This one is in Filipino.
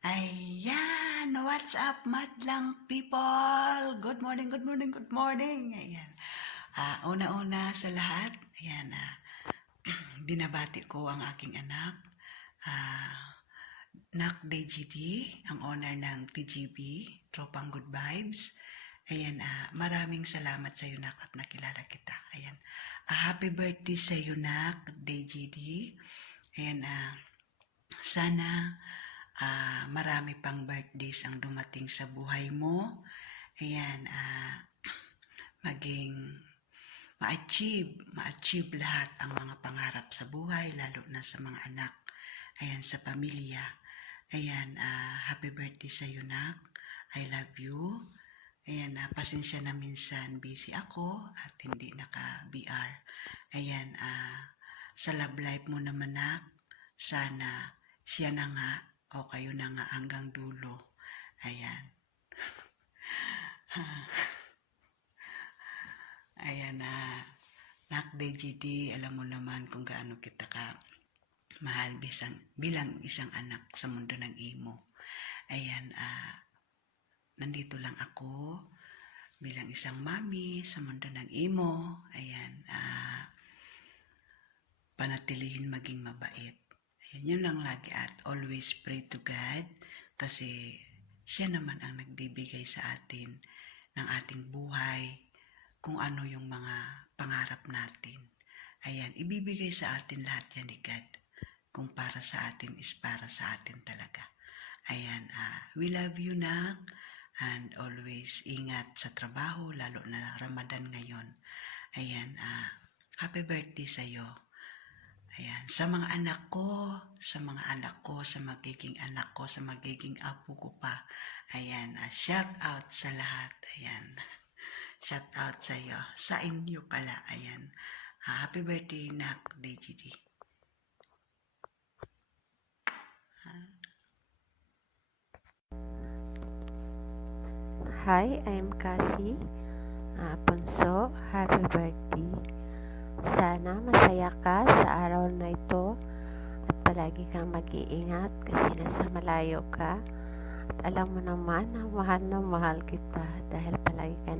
Ayan, what's up madlang people? Good morning, good morning, good morning. Ayan. Una-una sa lahat, ayan, binabati ko ang aking anak, Nak DGT, ang owner ng TGB, Tropang Good Vibes. Ayan, maraming salamat sa iyo, Nak, at nakilala kita. Ayan, happy birthday sa iyo, Nak DGT. Ayan, sana marami pang birthdays ang dumating sa buhay mo. Ayan, maging ma-achieve lahat ang mga pangarap sa buhay, lalo na sa mga anak. Ayan, sa pamilya. Ayan, happy birthday sa iyo, Nak. I love you. Ayan, pasensya na minsan busy ako at hindi naka-BR. Ayan, sa love life mo naman, Nak, sana siya na nga o kayo na nga hanggang dulo. Ayan. Ayan, Nak DGD, alam mo naman kung gaano kita ka mahal bilang isang anak sa mundo ng imo. Ayan, nandito lang ako bilang isang mami sa mundo ng imo. Ayan, panatilihin maging mabait. Ayan, yun lang lagi, at always pray to God kasi siya naman ang nagbibigay sa atin ng ating buhay, kung ano yung mga pangarap natin. Ayan, ibibigay sa atin lahat yan ni God. Kung para sa atin is para sa atin talaga. Ayan, we love you, Nak, and always ingat sa trabaho, lalo na Ramadan ngayon. Ayan, happy birthday sa iyo. Ayan, sa mga anak ko, sa magiging anak ko, sa magiging apo ko pa. Ayan, shout out sa lahat. Ayan, shout out sa iyo, sa inyo pala. Ayan, happy birthday, Nak DGD. Hi, I'm Cassie Punso. Happy birthday. Sana masaya ka sa araw na ito at palagi kang mag-iingat kasi nasa malayo ka. At alam mo naman na mahal kita dahil palagi ka